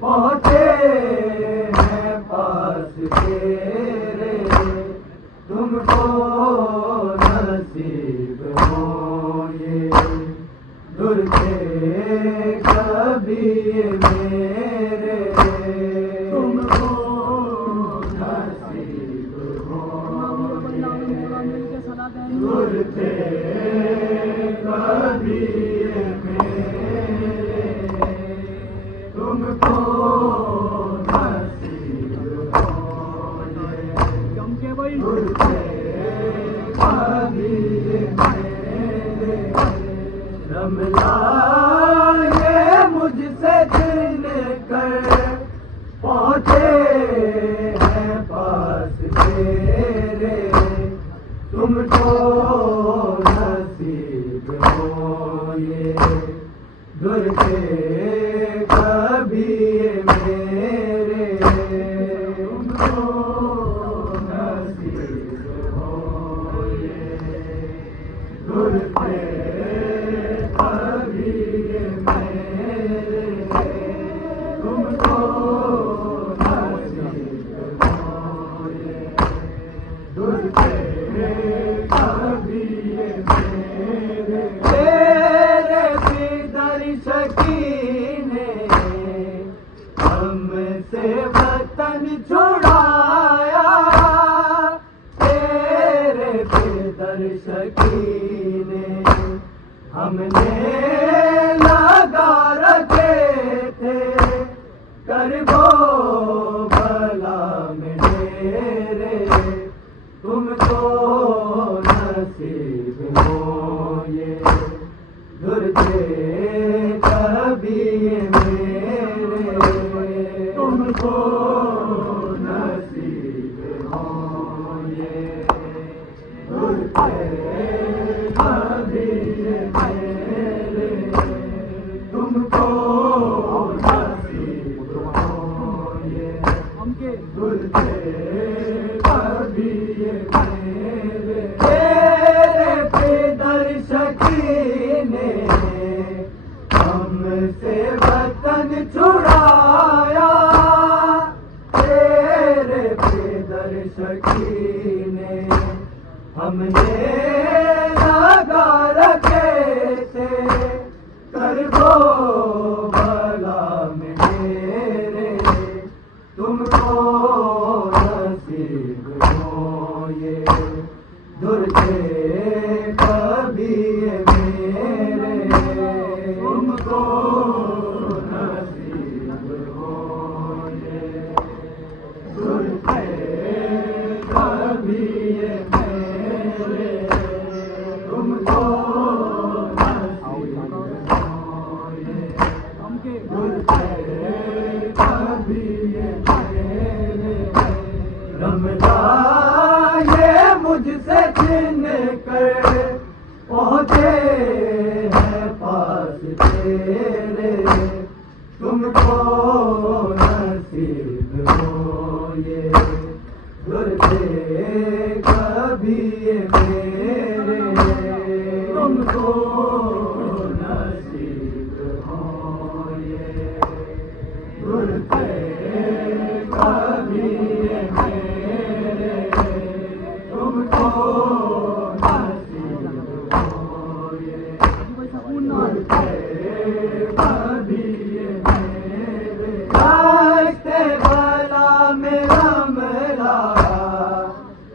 पहुँचे हैं पास तेरे, तुमको नसीब हो ये दूर थे कभी मेरे, तुमको नसीब हो दूर थे कभी मेरे, तुमको नसीब हो ये दूर थे कभी मेरे। रमला ये मुझसे छीन कर पहुँचे हैं पास तेरे, तुमको नसीब हो ये दूर थे कभी मेरे, तुमको नसीब हो ये दूर थे कभी मेरे, तुमको नसीब हो ये दूर थे कभी मेरे। तेरे बिदर शकीने हमसे वतन छुड़ाया, तेरे बिदर शकीने हमने लगा रखे थे करबो भला में तेरे, तुमको नसीब हो ये दूर थे कभी मेरे, तुमको नसीब हो ये दूर थे कभी मेरे, तुमको नसीब हो ये दूर थे कभी मेरे। तेरे बिदर शकीने हमसे वतन छुड़ाया, तेरे बिदर शकीने हमने लगा रखे थे करबो भला में मेरे, तुमको नसीब हो ये दूर थे कभी मेरे, तुमको नसीब हो ये दूर थे कभी मेरे, तुमको नसीब हो ये दूर थे कभी मेरे। रमला ये मुझसे छीन कर पहुँचे हैं पास तेरे, तुमको नसीब हो ये दूर थे कभी मेरे, तुमको नसीब हो ये दूर थे कभी मेरे, तुमको नसीब हो ये दूर थे कभी मेरे। रास्ते वाला में रमला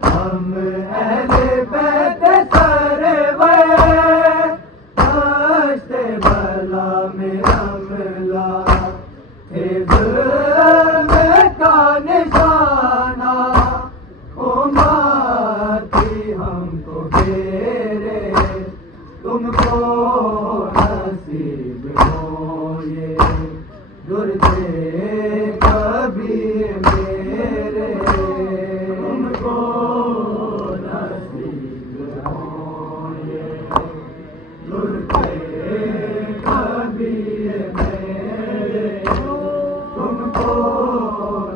हम अहले बैत सरवे, रास्ते वाला में रमला थे जुल्म का निशाना, उम्र थी हमको घेरे, तुमको नसीब हो ये दूर थे कभी मेरे, तुमको नसीब हो ये दूर थे कभी मेरे, तुमको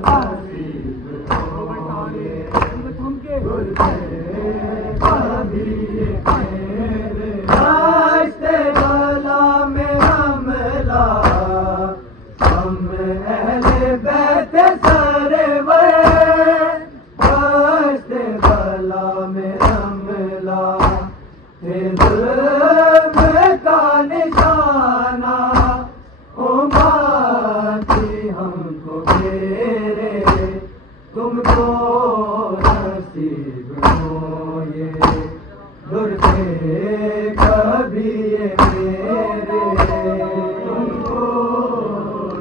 नसीब हो ये दूर थे कभी मेरे। रास्ते वाला में हमला हम अहले बैत सरवर बस्ते भला में रमला थे जुल्म का निशाना उमाती हमको घेरे तुमको नसीब हो ये दूर से कभी ये मेरे तुमको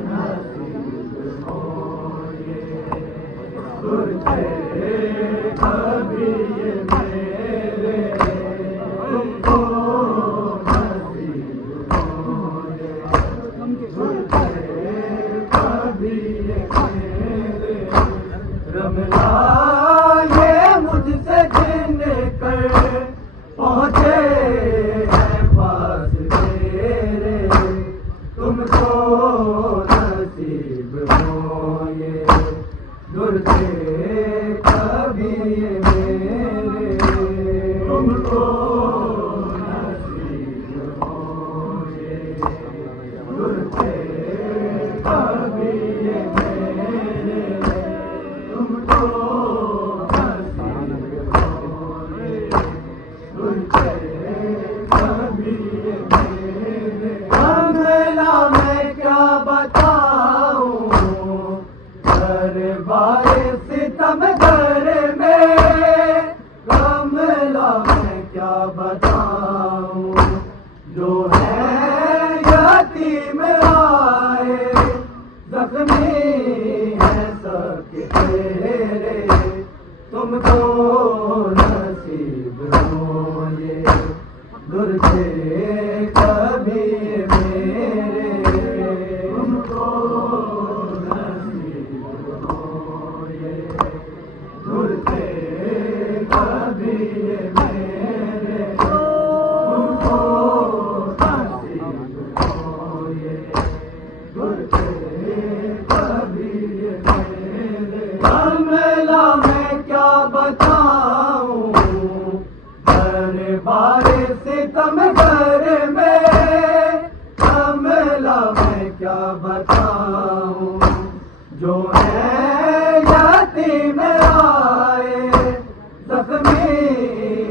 नसीब हो ये दूर से कभी ये मेरे तुमको नसीब हो ये दूर से कभी ये मेरे रमला ये मुझसे जिन कर पहुँचे हैं पास तेरे तुमको नसीब हो ये दूर से कभी ये मेरे तुमको नसीब हो ये दूर से कभी ये मेरे तुमको नसीब हो ये दूर से कभी ये मेरे कमला मैं क्या बताऊं दरबार सितम घर में कमला मैं क्या बताऊं जो है यतीम आए जख्मी है सबके तेरे तुमको नसीब हो ये दूर से कभी मेरे तुमको नसीब हो ये दूर से कभी मेरे तुमको नसीब हो ये दूर से कभी मेरे कमला मैं क्या बताऊं दरबार सितम घर में कमला मैं क्या बताऊं जो है यतीम आए जख्मी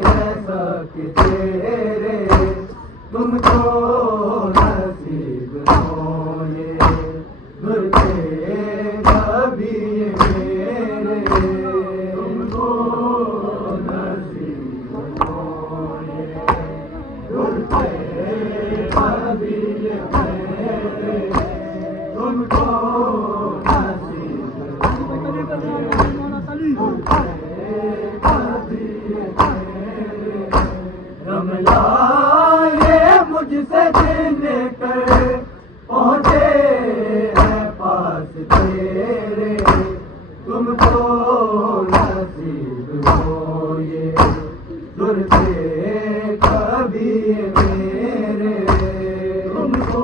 है सबके तेरे तुमको नसीब हो ये दूर से कभी मेरे तुमको नसीब हो ये दूर से कभी मेरे तुमको नसीब हो ये दूर से कभी मेरे रमला ये मुझसे जिन कर पहुँचे हैं पास तेरे तुमको नसीब हो ये दूर से कभी मेरे तुमको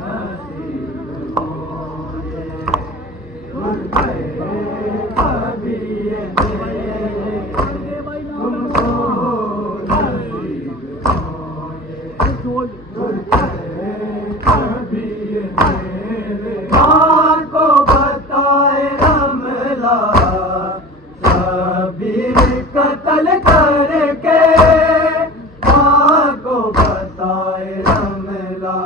नसीब हो ये दूर से कभी मेरे तुमको नसीब हो ये दूर से कभी मेरे माँ को बताए रमला सबीर कत्ल करके माँ को बताए रमला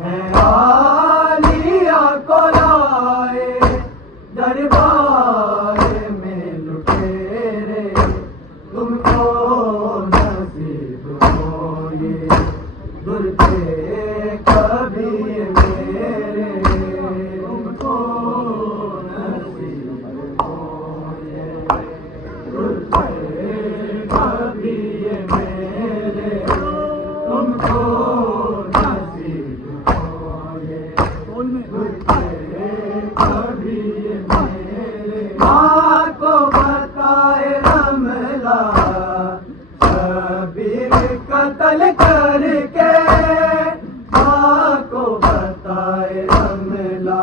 है आलिया को लाए दरबार में लुटेरे तुमको नसीब हो ये दूर से कभी मेरे तुमको नसीब हो ये दूर से कभी मेरे तुमको नसीब हो ये दूर से कभी मेरे माँ को बताए रमला सबीर कत्ल करके माँ को बताए रमला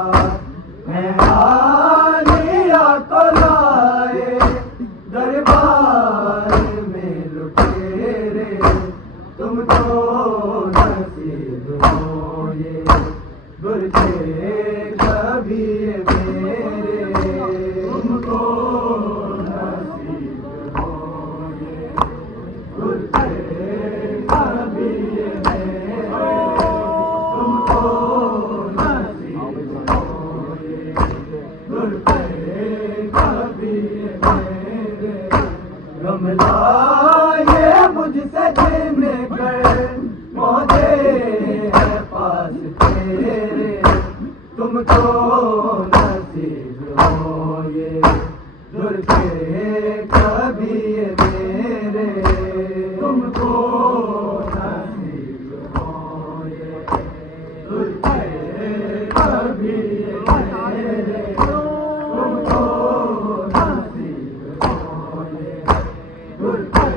मैं आलिया को लाए दरबार में लुटेरे तुमको नसीब हो ये दूर से कभी मेरे तुमको नसीब हो ये गुरते कभी मेरे तुमको नसीब हो ये गुरते कभी मेरे गमला ये मुझसे जिन कर मौजे है पास तेरे तुमको नसीब हो ये दुर्गे कभी मेरे तुमको नसीब हो ये दुर्गे कभी मेरे तुमको नसीब हो ये दुर्गे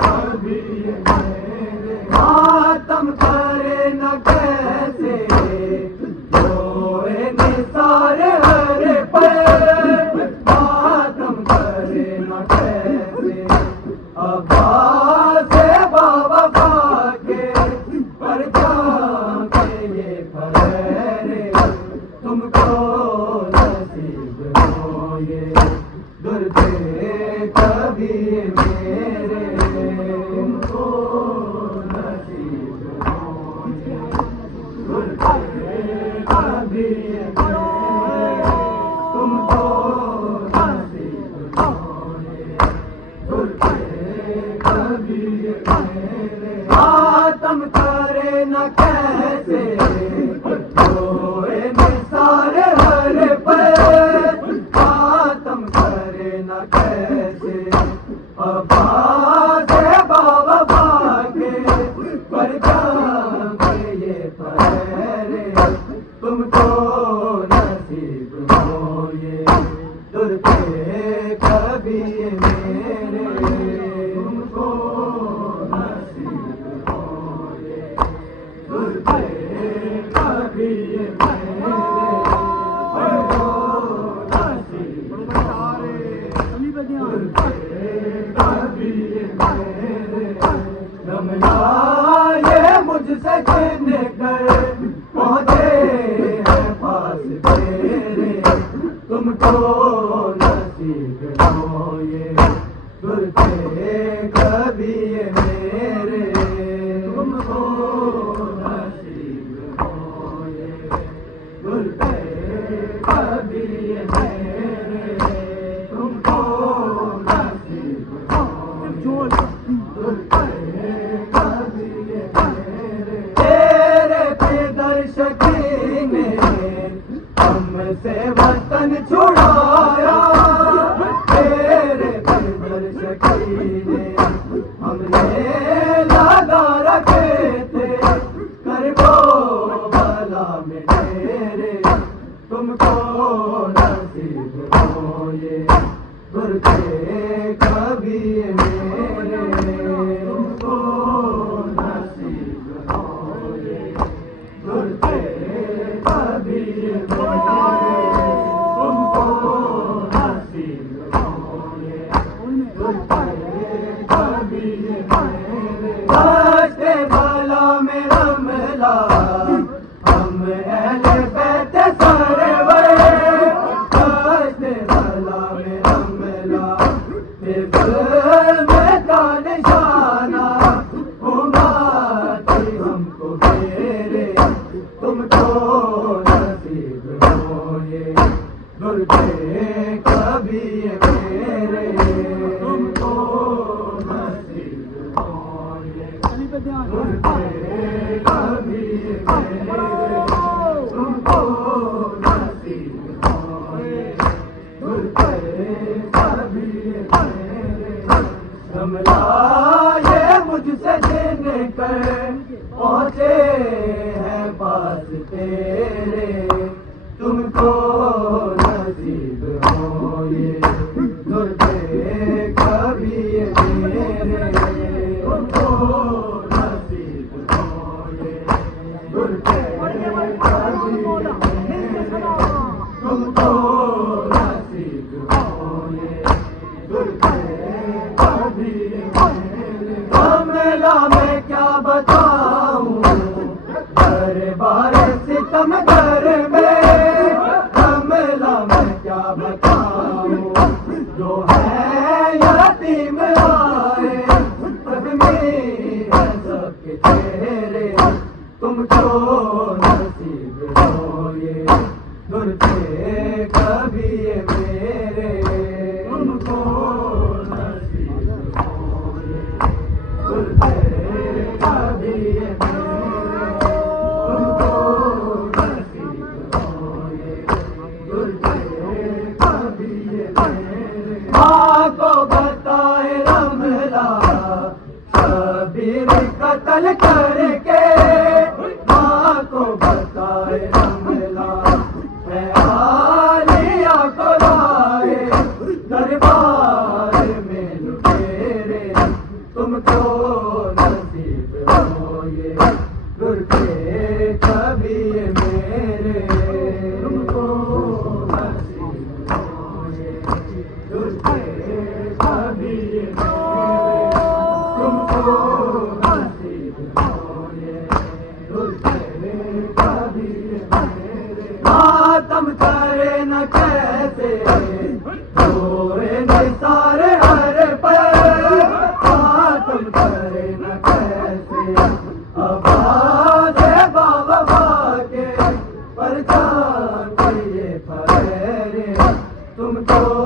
कभी मेरे मातम करे न कैसे रोए निसारे हरे पर मातम करे न कैसे अब्बा से बाबा के पर जाके ये फरे तुमको नसीब हो ये दुर्गे कभी मेरे तुमको नसीब हो ये दुर्गे कभी मेरे तुमको नसीब हो ये दुर्गे कभी मेरे आतम करे न कैसे रोए निसारे हरे पर आतम करे न कैसे अब्बा से बाबा के पर जाके ये फरे तुमको नसीब हो ये दुर्गे कभी मेरे तुमको नसीब हो ये दुर्गे कभी मेरे तुमको नसीब हो कभी मेरे गमला ये मुझसे जिन कर पहुँचे हैं पास तेरे तुमको नसीब हो ये दुर्गे कभी मेरे तुमको नसीब हो ये दुर्गे कभी मेरे तुमको नसीब हो दुर्गे कभी मेरे तेरे दर्शकी ने हमसे वतन छुड़ाया तेरे दर्शकी ने हमने लगा रखे थे करबो भला में तेरे तुमको नसीब हो ये दुर्गे कभी मेरे तुमको नसीब हो ये दुर्गे कभी मेरे तुमको नसीब हो ये दुर्गे कभी मेरे रास्ते भला में रमला हम अहले बैत सरवर रास्ते भला में रमला में का निशाना उमाती हमको घेरे तुमको नसीब हो ये दुर्गे कभी मेरे तुमको नसीब हो ये दुर्गे कभी मेरे तुमको नसीब हो ये दुर्गे कभी मेरे गमला ये मुझसे जिन कर पहुँचे हैं पास तेरे तुमको नसीब हो ये दुर्गे कभी मेरे तुमको नसीब हो ये दुर्गे कभी मेरे तुमको नसीब हो ये दुर्गे कभी मेरे कमला में क्या बताऊं दरबार सितम घर में बताऊं जो है यतीम आए कदमी है सबके चेहरे तुमको नसीब हो ये दूर थे कभी ये मेरे तुमको नसीब हो ये दूर थे कभी ये मेरे तुमको नसीब हो ये दूर थे कभी ये मेरे माँ को बताए रमला शबीर कत्ल करके माँ को बताए रमला है आलिया को लाए दरबार में लुटेरे तुमको नसीब हो ये दूर के कभी ये मेरे तुमको नसीब हो ये दूर के कभी ये मेरे तुमको नसीब हो ये दूर के कभी ये मेरे मातम करे न कैसे रोए निसारे हर पर मातम करे न कैसे आवाज़ बाबा के परचान ये फरेरे तुमको